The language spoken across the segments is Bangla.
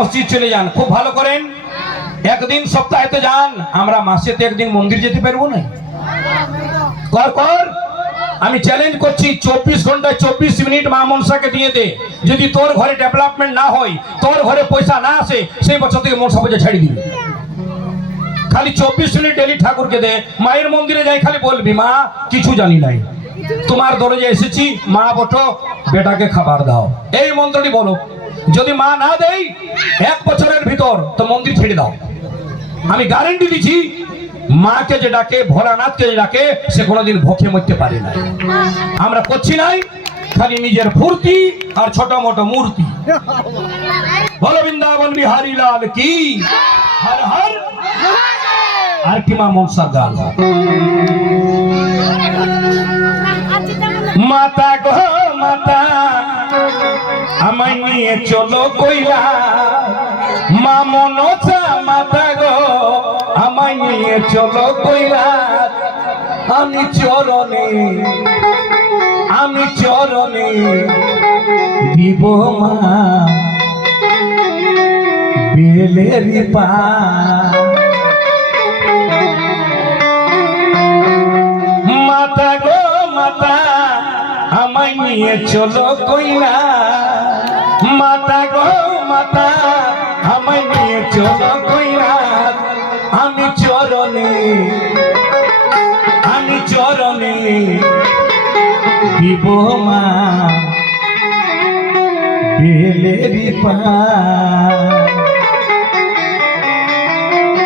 মসজিদ চলে যান, খুব ভালো করেন। একদিন সপ্তাহে তো যান, আমরা মাসেতে একদিন মন্দির যেতে পারবো না? কর কর, আমি চ্যালেঞ্জ করছি, 24 ঘন্টায় 24 মিনিট মা মনসাকে দিয়ে দে। যদি তোর ঘরে ডেভেলপমেন্ট না হয়, তোর ঘরে পয়সা না আসে, সেই বছর থেকে মনসা পূজা ছেড়ে দিবি। খালি 24 মিনিট ডেলি ঠাকুরকে দে। মায়ের মন্দিরে যাই, খালি বলবি মা কিছু জানি নাই, তোমার দরজা এসেছি, মা বটো বেটাকে খাবার দাও, এই মন্ত্রটি বলো। যদি মা না দেই 1 বছরের ভিতর, তো মন্দির ছেড়ে দাও। আমি গ্যারান্টি দিচ্ছি, মাকে যে ডাকে, ভোলানাথকে যে ডাকে, সে কোনোদিন ভোকে মরতে পারে না। আমরা করছি নাই, খালি নিজের ফুর্তি আর ছোট মোটো মূর্তি। বলো বৃন্দাবন বিহারী লাল কি, হর হর। আর কি মা মনসার গান। মাতা গো মাতা, আমায় নিয়ে চলো কইলা, মা মনসা মাতা গো, আমায় নিয়ে চলো কইলা। আমি চরণে দিব মা বেলেরি পা। মাতা গো মাতা, আমায় নিয়ে চলো কইলা, মাতা গো মাতা, আমায় নিয়ে চলো কইলা। আমি চরণে দিব মা বেলেরি পা।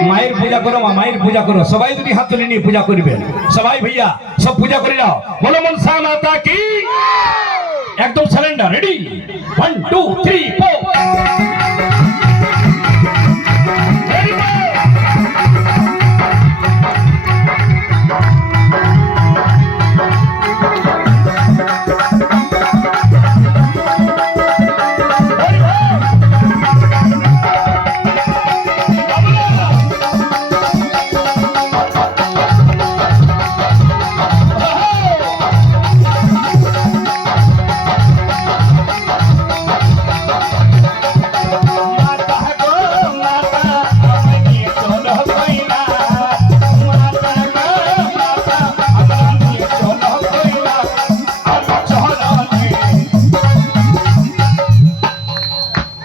মায়ের পূজা করো মা, মায়ের পূজা করো। সবাই যদি হাত তুলে নিয়ে পূজা করবেন, সবাই ভাইয়া সব পূজা করে যাও। বলো মনসা মাতা কি, একদম সারেন্ডার। রেডি, 1 2 3 4।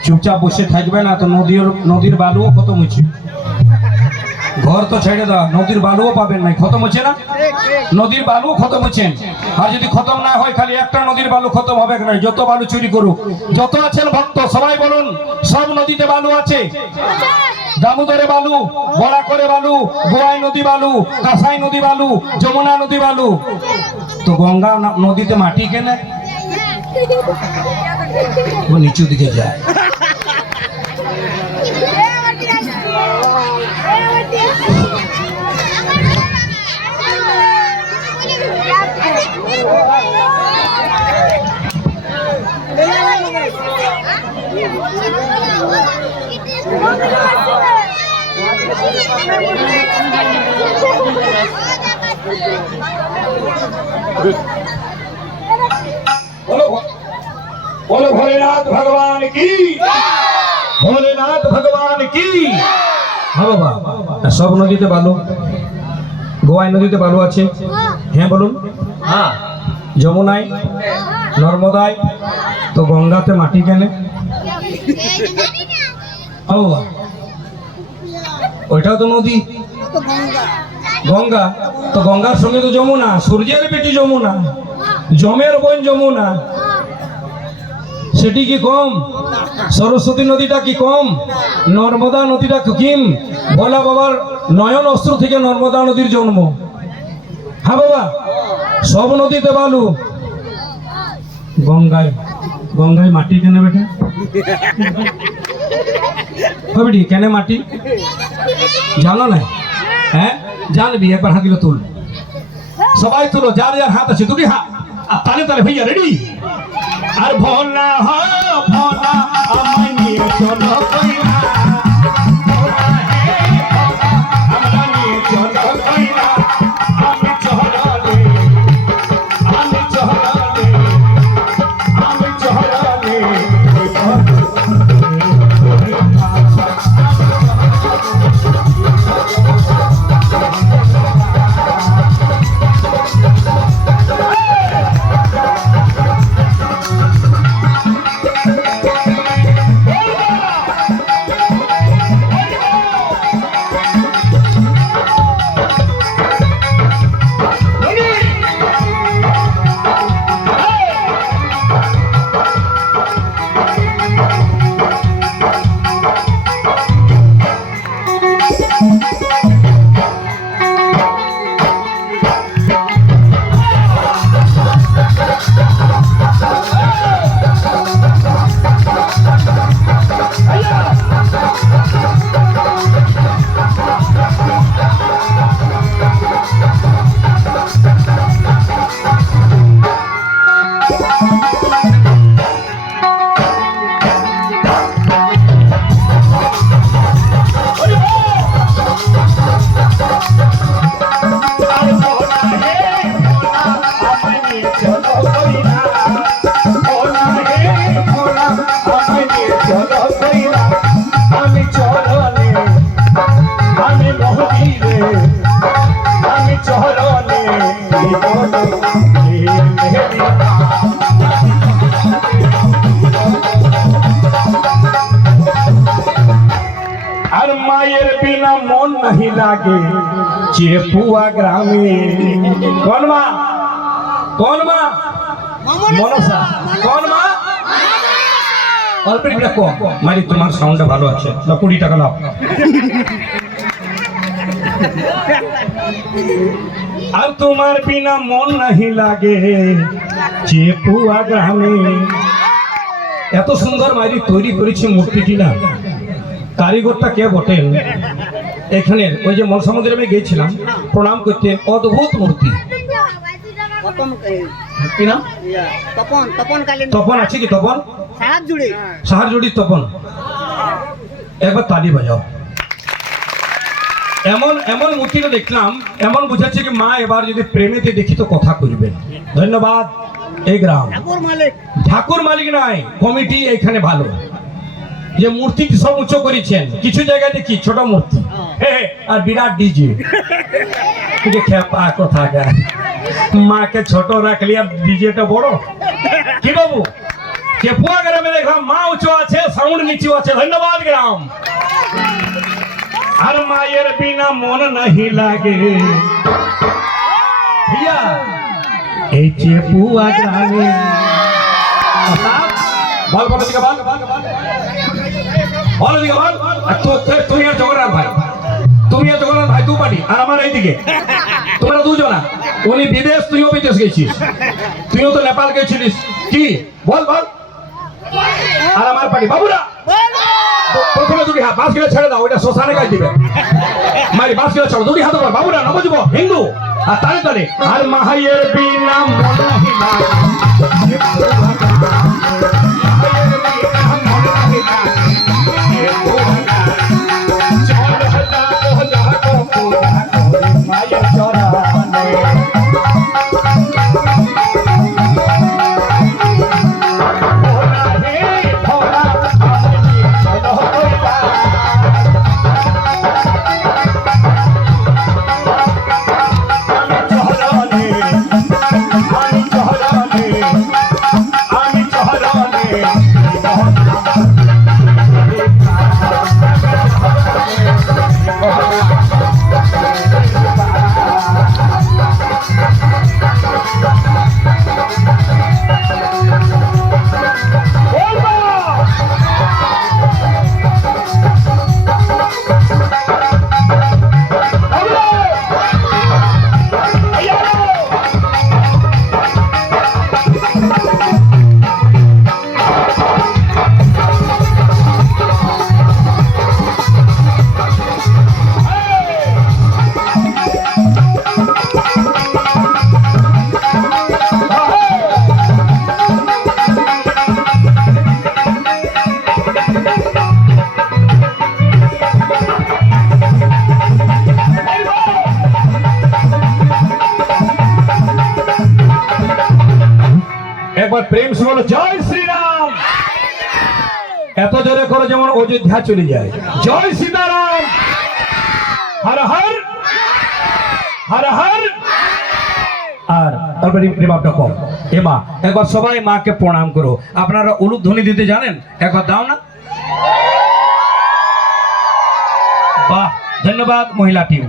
চুপচাপ বসে থাকবে না তো নদীর বালুও খতম হচ্ছে। ঘর তো ছেড়ে দাও, নদীর বালুও পাবেন নাই, খতম হচ্ছে না? নদীর বালুও খতম হচ্ছেন। আর যদি খতম না হয়, খালি একটা নদীর বালু খতম হবে না। যত বালু চুরি করুক, যত আছেন ভক্ত সবাই বলুন, সব নদীতে বালু আছে। দামোদরে বালু, বরাকরে বালু, গোয়াই নদী বালু, কাঁসাই নদী বালু, যমুনা নদী বালু। তো গঙ্গা নদীতে মাটি কেনে, ও নিচু দিকে যায়। बोलो भोलेनाथ भगवान की, भोलेनाथ भगवान की। हाँ बाबा, सब नदीते बालू, गोवाई नदीते बालू আছে। হ্যাঁ বলুন। হ্যাঁ, যমুনায়, নর্মদায়, তো গঙ্গাতে মাটি কেনে? ও বাবা, ওইটাও তো নদী, গঙ্গা। তো গঙ্গার সঙ্গে তো যমুনা, সূর্যের বেটি যমুনা, জমের বোন যমুনা। সেটি কি কম? সরস্বতী নদীটা কি কম? নর্মদা নদীটা কিম? ভোলা বাবার নয়ন অস্ত্র থেকে নর্মদা নদীর জন্ম। হ্যাঁ বাবা, সব নদীতে বালু, গঙ্গায় মাটি কেনে বেটা? বেটি কেনে মাটি জানো না? হ্যাঁ জানবি, একবার হাত দিলে তুল, সবাই তুলো, যার যার হাত আছে দুটি হাত, আর তালে তালে ভাইয়া রেডি। আর ভোলা ভোলা, আমায় নিয়ে চলো কইলা, ভোলা হে ভোলা, আমরা নিয়ে চলো কইলা। আমি চরণে চরণে আর মায়ের বিনা মন নাহি লাগে চেপুয়া গ্রামে। কোন মা? কোন মা? মনসা। কোন মা? অল্প একটু কম মারি, তোমার সাউন্ডটা ভালো আছে, 20 টাকা লাভ। আর তোমার বিনা মন নাহি লাগে চেপুয়া গ্রামে। এত সুন্দর মাইরি তৈরি করেছি মূর্তিটি না, কারিগরটা কে বটেন এখানে। ওই যে মনসা মন্দিরে আমি গিয়েছিলাম প্রণাম করতে, অদ্ভুত মূর্তি। তপন আছে কি? তপন সাহার জুড়ি তপন, একবার তালি বাজাও। এমন এমন মূর্তিটা দেখলাম, এমন বুঝাচ্ছে কি মা এবার যদি প্রেমেতে দেখি তো কথা করবেন। ধন্যবাদ এই গ্রাম ঠাকুর মালিক নয়, কমিটি এখানে ভালো যে মূর্তি সব উঁচু করেছেন। কিছু জায়গায় দেখি ছোট মূর্তি আর বিরাট ডিজে খেপা কথা। মাকে ছোট রাখলি আর ডিজেটা বড় কি বাবু? চেপুয়া গ্রামে দেখলাম মা উঁচু আছে, সাউন্ড নিচু আছে। ধন্যবাদ গ্রাম। আর মায়ের বিনা মন নাহি লাগে এই চেপুয়া গ্রামে। বল বল দিকে বল বল দিকে বল। তুমি আর জগন্নাথ ভাই, তুমি আর জগন্নাথ ভাই দু পার্টি, আর আমার এইদিকে তোমরা দুজনা। উনি বিদেশ, তুইও বিদেশ গেছিস, তুইও তো নেপাল গেছিলিস। কি বল বল। আর আমার পার্টি বাবুরা প্রথমে দুটি হাত বাস গেলে ছেড়ে দাও, ওইটা শ্মশানে কাজ দিবে। মারি বাস গেলে ছাড়ো, দুটি হাত বাবুরা নবযুব হিন্দু। আর তালে তালে আর মাহাইয়ের বিনা মন নাহি লাগে একবার প্রেম সে বলো জয় শ্রীরাম। এত জোরে করে যেমন অযোধ্যা চলে যায়। জয় সীতারাম। হর হর হর হর। আর তারপরে প্রেমাটা কম। এ মা, একবার সবাই মাকে প্রণাম করো। আপনারা উলুধ্বনি দিতে জানেন? একবার দাও না। বাহ, ধন্যবাদ মহিলা টিম।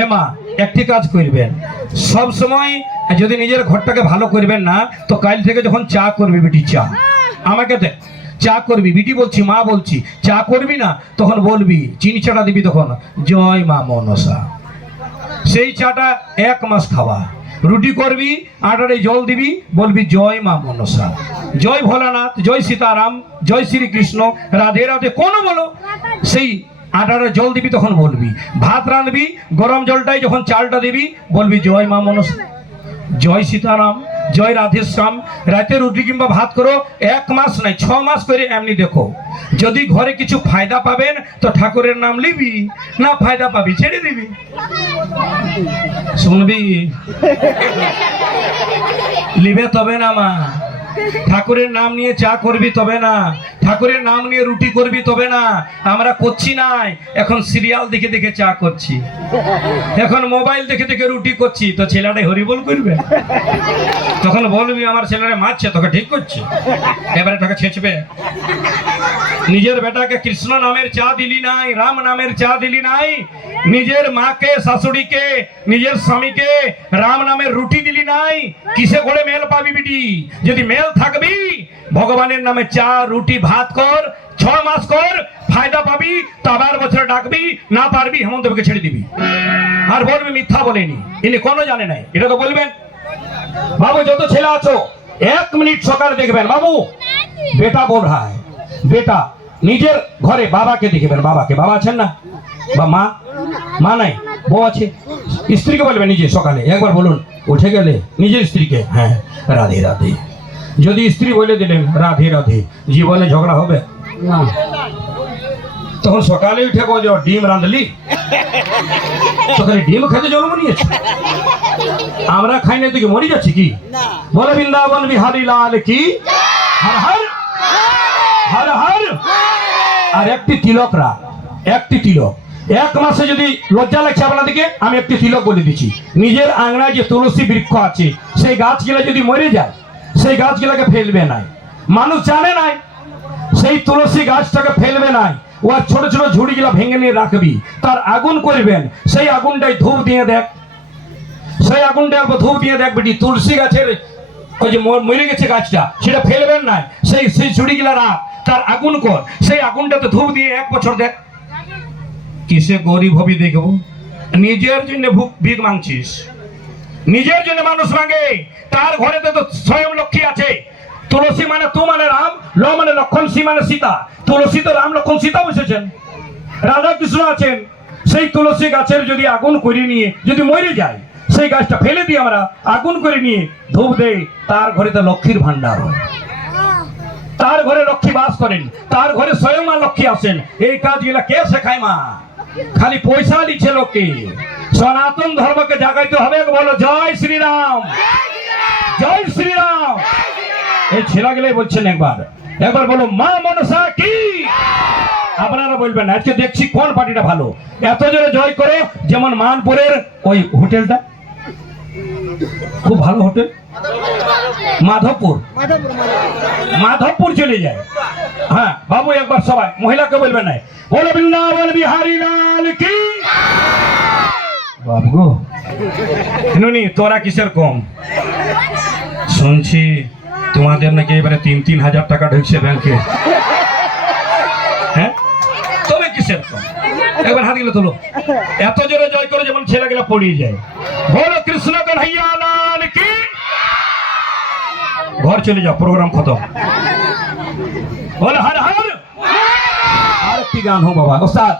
এ মা, একটি কাজ করবেন, সব সময় যদি নিজের ঘরটাকে ভালো করবেন না তো কাল থেকে যখন চা করবি বেটি, চা আমাকে দেখ, চা করবি বিটি বলছি, মা বলছি, চা করবি না তখন বলবি, চিনি চাটা দিবি তখন জয় মা মনসা। সেই চাটা 1 মাস খাওয়া। রুটি করবি, আটারে জল দিবি, বলবি জয় মা মনসা, জয় ভোলানাথ, জয় সীতারাম, জয় শ্রীকৃষ্ণ, রাধে রাধে কোন বলো। সেই আটারে জল দিবি তখন বলবি। ভাত রাঁধবি, গরম জলটাই যখন চালটা দিবি বলবি জয় মা মনসা, জয় সীতারাম, জয় রাধেশ্যাম। রাতে রুটি কিংবা ভাত করো, 1 মাস নাই 6 মাস করে এমনি দেখো। যদি ঘরে কিছু ফায়দা পাবেন তো ঠাকুরের নাম লিবি, না ফায়দা পাবি ছেড়ে দিবি। শুনবি লিবে তবে না মা, ঠাকুরের নাম নিয়ে চা করবি তবে না, ঠাকুরের নাম নিয়ে রুটি করবি তবে না। আমরা করছি নাই, এখন সিরিয়াল দেখে দেখে চা করছি, এখন মোবাইল দেখে দেখে রুটি করছি। তো ছেলেটাই হরিবল করবে, তখন বলবি আমার ছেলেরা মারছে, তোকে ঠিক করছে, এবারে তোকে ছেঁচবে। নিজের বেটাকে কৃষ্ণ নামের চা দিলি নাই, রাম নামের চা দিলি নাই, নিজের মাকে শাশুড়িকে নিজের স্বামীকে রাম নামের রুটি দিলি নাই, কিসে করে মেল পাবি বিটি? যদি মেল থাকবি ভগবানের নামে চা রুটি ভাত কর, 6 মাস কর, ফায়দা পাবি, তো আবার বছর ডাকবি, না পারবি হেমন্তকে ছেড়ে দিবি। আর বলবি মিথ্যা বলেনি, ইনি কোনো জানে নাই, এটা তো বলবেন। বাবু যত ছেলে আছো 1 মিনিট সকালে দেখবেন, বাবু বেটা বল হয়, বেটা নিজের ঘরে বাবাকে দেখবেন, বাবাকে, বাবা আছেন না, বা মা, মা নাই, বউ আছে, স্ত্রীকে বলবেন নিজে সকালে একবার বলুন, উঠে গেলে নিজের স্ত্রীকে, হ্যাঁ রাধে রাধে। যদি স্ত্রী বলে দিলেন রাধে রাধে, জীবনে ঝগড়া হবে না। তখন সকালে উঠে বলছো ডিম রাঁধলি, সকালে ডিম খেতে জন্ম নিয়েছে, আমরা খাই না, তুই কি মরে যাচ্ছি কি? বলে বৃন্দাবন বিহারী লাল কি, হর হর হর হর। আর একটি তিলক রাখ, একটি তিলক, 1 মাসে যদি লজ্জা লাগছে আপনাদেরকে, আমি একটি তিলক বলে দিচ্ছি। নিজের আংনায় যে তুলসী বৃক্ষ আছে, সেই গাছগুলা যদি মরে যায়, সেই গাছগুলাকে ফেলবে নাই, মানুষ জানে নাই, সেই তুলসী গাছটাকে ফেলবে নাই, ও ছোট ছোট ঝুড়িগুলা ভেঙে নিয়ে রাখবি, তার আগুন করবেন, সেই আগুনটাই ধূপ দিয়ে দেখ, সেই আগুনটা ধূপ দিয়ে দেখ বেটি, তুলসী গাছের ওই যে মরে গেছে গাছটা, সেটা ফেলবেন না, সেই ঝুড়িগুলা রাখ, তার আগুন কর, সেই আগুনটাতে ধূপ দিয়ে 1 বছর দেখ, কিসে গরিব হবি দেখবো। নিজের জন্য ভিক মাংছিস, নিজের জন্য মানুষ মাঙ্গে, তার ঘরে তো স্বয়ং লক্ষ্মী আছে। তুলসী মানে তু মানে রাম, ল মানে লক্ষণ, সী মানে সীতা। তুলসী তো রাম লক্ষণ সীতা বসেছেন, রাধা কৃষ্ণ আছেন। সেই তুলসী গাছের যদি আগুন করে নিয়ে যদি মরে যায়, সেই গাছটা ফেলে দিয়ে আমরা আগুন করে নিয়ে ধূপ দেই, তার ঘরে তো লক্ষ্মীর ভান্ডার হয়, তার ঘরে লক্ষ্মী বাস করেন, তার ঘরে স্বয়ং মা লক্ষ্মী আসেন। এই কাজগুলা কে শেখায়? মা। খালি পয়সা দিচ্ছে লোককে। সনাতন ধর্মকে জাগাইতে হবে, বলো জয় শ্রীরাম, জয় শ্রীরাম। এই ছেলেগুলাই বলছেন, একবার একবার বলো মা মনসা কি। আপনারা বলবেন আজকে দেখছি কোন পার্টিটা ভালো, এত জোরে জয় করো। যেমন মানপুরের ওই হোটেলটা খুব ভালো হোটেল, মাধবপুর, মাধবপুর চলে যায়। হ্যাঁ বাবু একবার সবাই মহিলাকে বলবেন না, বলো বৃন্দাবন বিহারী লাল কি। বাবু নুনি তোরা কিসের কম? শুনছি তোমাদের নাকি এবারে 3-3 হাজার টাকা ঢুকছে ব্যাংকে, হ্যাঁ তবে কিসের কম? একবার হাত গেলে তোলো, এত জোরে জয় করে যেমন ছেলেগুলা পড়িয়ে যায়। বলো কৃষ্ণ কানহাইয়া লাল কি। ঘর চলে যাও, প্রোগ্রাম খতম। বলো হর হর। আর একটি গান হো বাবা ওস্তাদ।